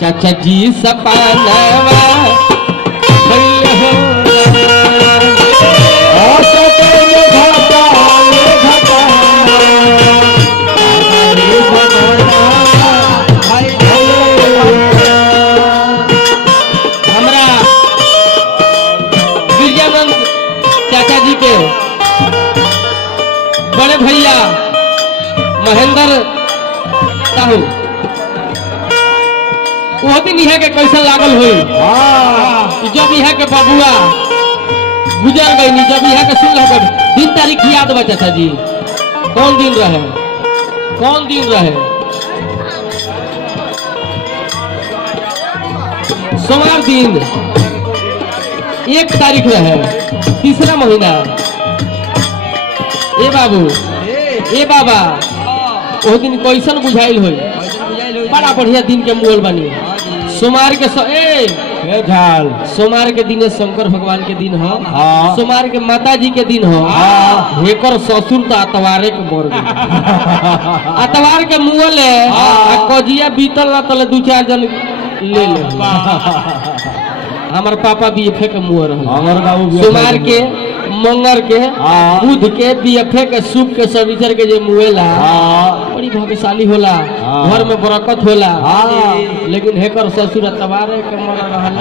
चाचा जी सपनवा हमरा गिरजानंद चाचा जी के बड़े भैया महेंद्र साहू वो दिन यहाँ के कैसा लागल हुई जब यहाँ के बबुआ गुजर गई जब यहाँ के सुन लग दिन तारीख याद बा चाचा जी कौन दिन रहे सोमवार दिन 1 तारीख रहे 3रा महीना। ए बाबू ए बाबा वो दिन कैसन बुझाइल हुई बड़ा बढ़िया दिन के मोल बनी सोमवार के सोमवार के दिन शंकर भगवान के दिन हो सोमवार के माता जी के दिन हो हेकर ससुर तो अतवारे के मोर अतवार के मुँह ले कजिया बीतल ना तले 2-4 जन ले हमार पापा बीएफए के मुँह रहे सोमवार के मंगर के बुध के बीएफए के सुख के शनिचर के जे मुएला बड़ी भाग्यशाली होला घर में बरकत होला लेकिन हेकर ससुर तबारे के मर रहल।